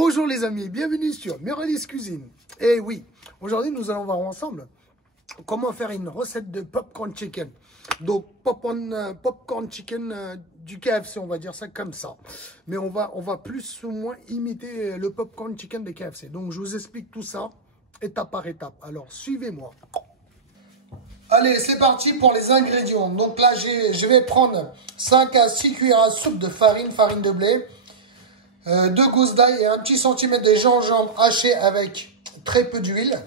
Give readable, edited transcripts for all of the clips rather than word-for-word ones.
Bonjour les amis, bienvenue sur Muralis Cuisine. Et oui, aujourd'hui nous allons voir ensemble comment faire une recette de popcorn chicken. Donc popcorn chicken du KFC, on va dire ça comme ça. Mais on va plus ou moins imiter le popcorn chicken des KFC. Donc je vous explique tout ça étape par étape. Alors suivez-moi. Allez, c'est parti pour les ingrédients. Donc là, je vais prendre 5 à 6 cuillères à soupe de farine de blé. 2 gousses d'ail et un petit centimètre de gingembre haché avec très peu d'huile.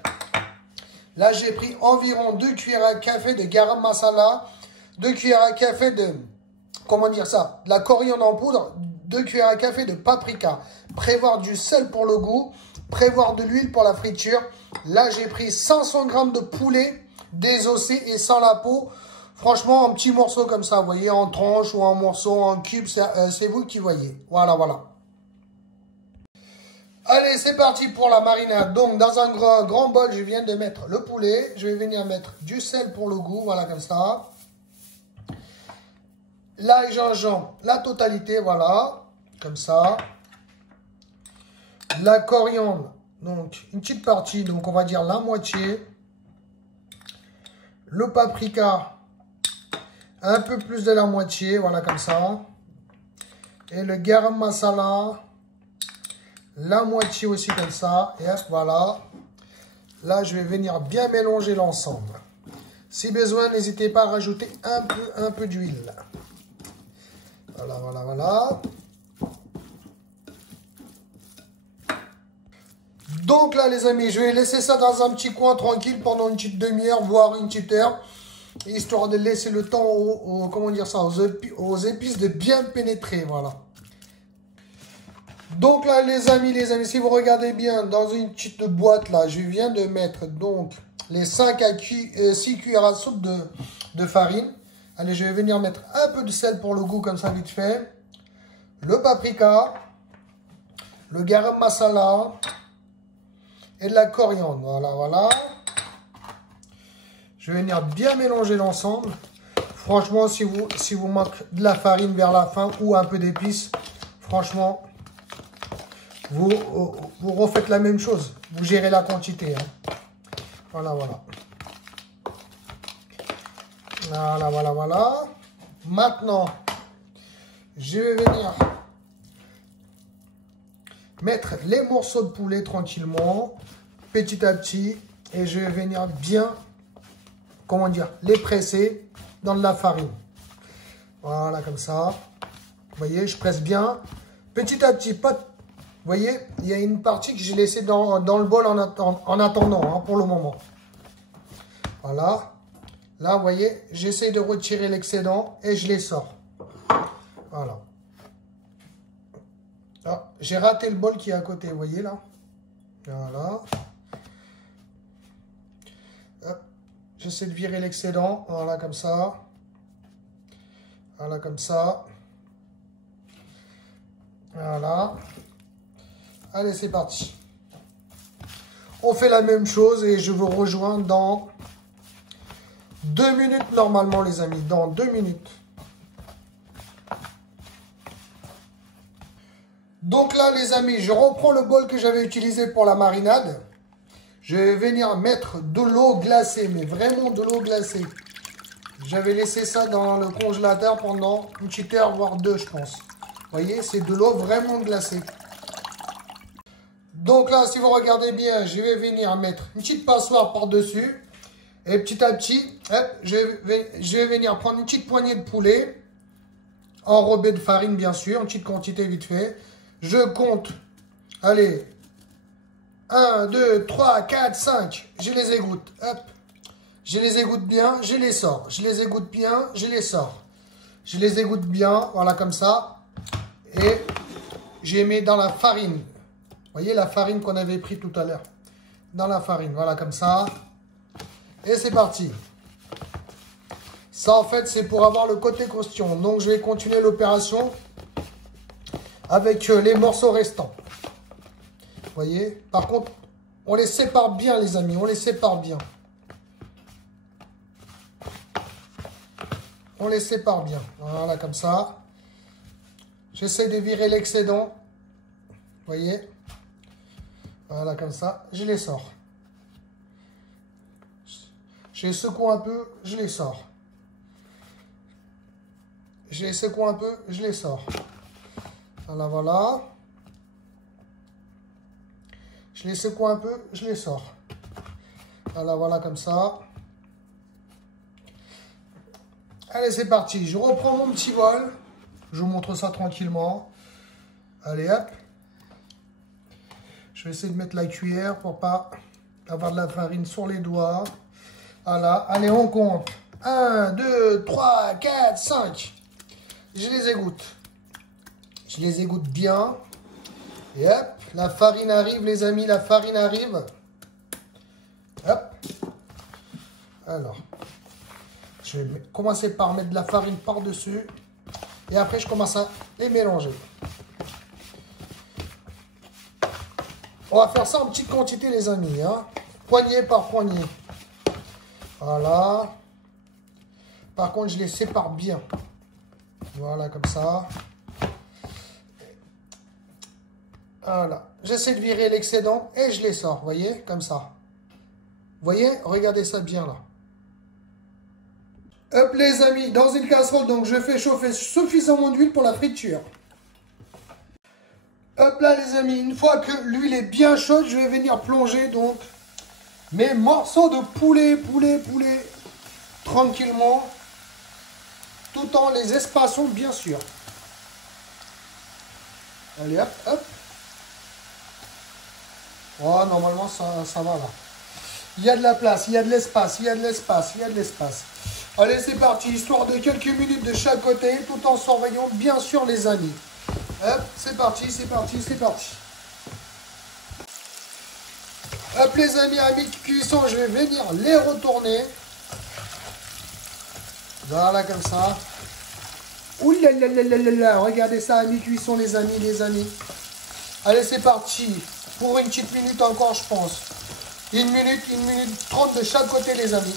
Là, j'ai pris environ 2 cuillères à café de garam masala, 2 cuillères à café de, de la coriandre en poudre, 2 cuillères à café de paprika. Prévoir du sel pour le goût, prévoir de l'huile pour la friture. Là, j'ai pris 500 g de poulet désossé et sans la peau. Franchement, un petit morceau comme ça, vous voyez, en tranches ou en morceaux, en cubes, c'est vous qui voyez. Voilà. Allez, c'est parti pour la marinade. Donc, dans un grand bol, je viens de mettre le poulet. Je vais venir mettre du sel pour le goût, voilà, comme ça. L'ail, gingembre, la totalité, voilà, comme ça. La coriandre, donc, une petite partie, donc on va dire la moitié. Le paprika, un peu plus de la moitié, voilà, comme ça. Et le garam masala, la moitié aussi comme ça, et voilà. Là, je vais venir bien mélanger l'ensemble. Si besoin, n'hésitez pas à rajouter un peu d'huile. Voilà. Donc là, les amis, je vais laisser ça dans un petit coin tranquille pendant une petite demi-heure, voire une petite heure, histoire de laisser le temps aux épices de bien pénétrer, voilà. Donc là, les amis, si vous regardez bien, dans une petite boîte, là, je viens de mettre donc les 5 à 6 cuillères à soupe de farine. Allez, je vais venir mettre un peu de sel pour le goût, comme ça, vite fait. Le paprika, le garam masala et de la coriandre. Voilà. Je vais venir bien mélanger l'ensemble. Franchement, si vous manquez de la farine vers la fin ou un peu d'épices, franchement, vous refaites la même chose. Vous gérez la quantité. Hein. Voilà. Maintenant, je vais venir mettre les morceaux de poulet tranquillement, petit à petit. Et je vais venir bien, les presser dans de la farine. Voilà, comme ça. Vous voyez, je presse bien. Petit à petit, pas... Vous voyez, il y a une partie que j'ai laissée dans le bol en attendant, hein, pour le moment. Voilà. Là, vous voyez, j'essaie de retirer l'excédent et je les sors. Voilà. Ah, j'ai raté le bol qui est à côté, vous voyez là. Voilà. J'essaie de virer l'excédent. Voilà, comme ça. Voilà, comme ça. Voilà. Allez, c'est parti. On fait la même chose et je vous rejoins dans 2 minutes normalement, les amis. Dans 2 minutes. Donc là, les amis, je reprends le bol que j'avais utilisé pour la marinade. Je vais venir mettre de l'eau glacée, mais vraiment de l'eau glacée. J'avais laissé ça dans le congélateur pendant une petite heure, voire 2, je pense. Vous voyez, c'est de l'eau vraiment glacée. Donc là, si vous regardez bien, je vais venir mettre une petite passoire par-dessus. Et petit à petit, hop, je vais venir prendre une petite poignée de poulet. Enrobé de farine, bien sûr, une petite quantité vite fait. Je compte, allez, 1, 2, 3, 4, 5. Je les égoutte, hop. Je les égoutte bien, je les sors. Je les égoutte bien, je les sors. Je les égoutte bien, voilà, comme ça. Et je les mets dans la farine. Vous voyez la farine qu'on avait pris tout à l'heure. Dans la farine, voilà, comme ça. Et c'est parti. Ça, en fait, c'est pour avoir le côté croustillant. Donc, je vais continuer l'opération avec les morceaux restants. Vous voyez? Par contre, on les sépare bien, les amis. On les sépare bien. On les sépare bien. Voilà, comme ça. J'essaie de virer l'excédent. Vous voyez? Voilà, comme ça, je les sors. Je les secoue un peu, je les sors. Je les secoue un peu, je les sors. Voilà, voilà. Je les secoue un peu, je les sors. Voilà, voilà, comme ça. Allez, c'est parti. Je reprends mon petit bol. Je vous montre ça tranquillement. Allez, hop. Je vais essayer de mettre la cuillère pour pas avoir de la farine sur les doigts. Voilà. Allez, on compte. 1, 2, 3, 4, 5. Je les égoutte. Je les égoutte bien. Et hop. La farine arrive, les amis. La farine arrive. Hop. Alors. Je vais commencer par mettre de la farine par-dessus. Et après, je commence à les mélanger. On va faire ça en petite quantité, les amis. Hein. Poignée par poignée. Voilà. Par contre, je les sépare bien. Voilà, comme ça. Voilà. J'essaie de virer l'excédent et je les sors. Vous voyez, comme ça. Vous voyez, regardez ça bien là. Hop les amis, dans une casserole, donc je fais chauffer suffisamment d'huile pour la friture. Hop là les amis, une fois que l'huile est bien chaude, je vais venir plonger donc mes morceaux de poulet, tranquillement, tout en les espaçant bien sûr. Allez hop, hop. Oh, normalement ça va là. Il y a de la place, il y a de l'espace, il y a de l'espace, il y a de l'espace. Allez, c'est parti, histoire de quelques minutes de chaque côté, tout en surveillant bien sûr les amis. Hop, c'est parti, c'est parti, c'est parti. Hop les amis, à mi-cuisson, je vais venir les retourner. Voilà, comme ça. Ouh là là là là là là, regardez ça à mi-cuisson les amis, les amis. Allez, c'est parti. Pour une petite minute encore, je pense. 1 minute 30 de chaque côté les amis.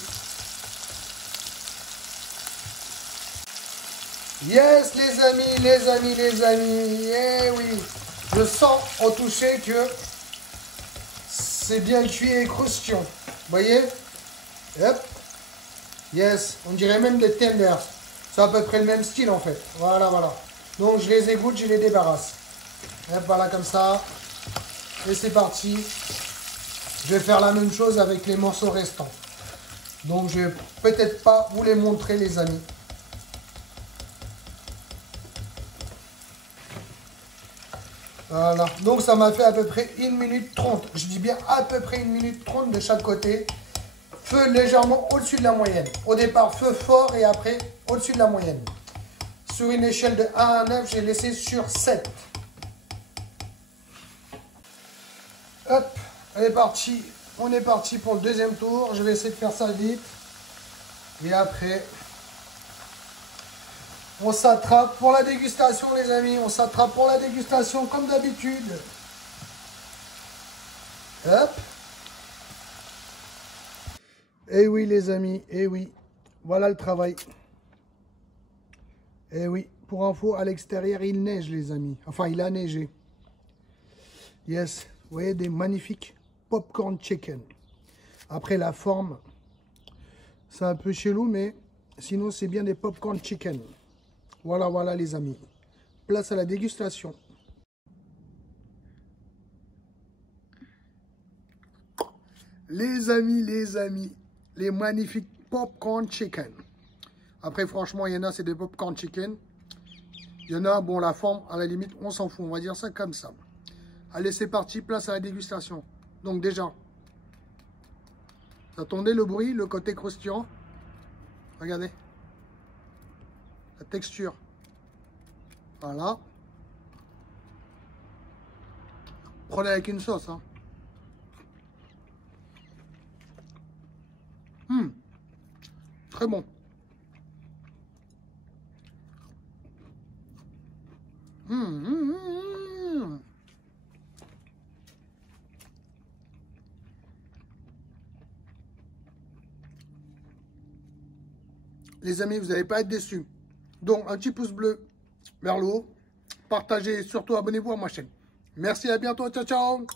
Yes, les amis, les amis, les amis. Eh oui. Je sens au toucher que c'est bien cuit et croustillant. Vous voyez? Hop. Yes. On dirait même des tenders. C'est à peu près le même style en fait. Voilà, voilà. Donc je les égoutte, je les débarrasse. Hop, voilà comme ça. Et c'est parti. Je vais faire la même chose avec les morceaux restants. Donc je vais peut-être pas vous les montrer les amis. Voilà, donc ça m'a fait à peu près 1 minute 30. Je dis bien à peu près 1 minute 30 de chaque côté. Feu légèrement au-dessus de la moyenne. Au départ, feu fort et après au-dessus de la moyenne. Sur une échelle de 1 à 9, j'ai laissé sur 7. Hop, elle est partie. On est parti pour le deuxième tour. Je vais essayer de faire ça vite. Et après... on s'attrape pour la dégustation, les amis. On s'attrape pour la dégustation, comme d'habitude. Hop. Eh oui, les amis. Eh oui. Voilà le travail. Eh oui. Pour info, à l'extérieur, il neige, les amis. Enfin, il a neigé. Yes. Vous voyez, des magnifiques popcorn chicken. Après, la forme, c'est un peu chelou, mais sinon, c'est bien des popcorn chicken. Voilà, voilà les amis. Place à la dégustation. Les amis, les magnifiques popcorn chicken. Après, franchement, il y en a, c'est des popcorn chicken. Il y en a, bon, la forme, à la limite, on s'en fout. On va dire ça comme ça. Allez, c'est parti, place à la dégustation. Donc déjà, vous attendez le bruit, le côté croustillant. Regardez. La texture. Voilà. Prenez avec une sauce. Hein. Très bon. Les amis, vous n'allez pas être déçus. Donc, un petit pouce bleu vers le haut. Partagez et surtout abonnez-vous à ma chaîne. Merci, à bientôt. Ciao, ciao.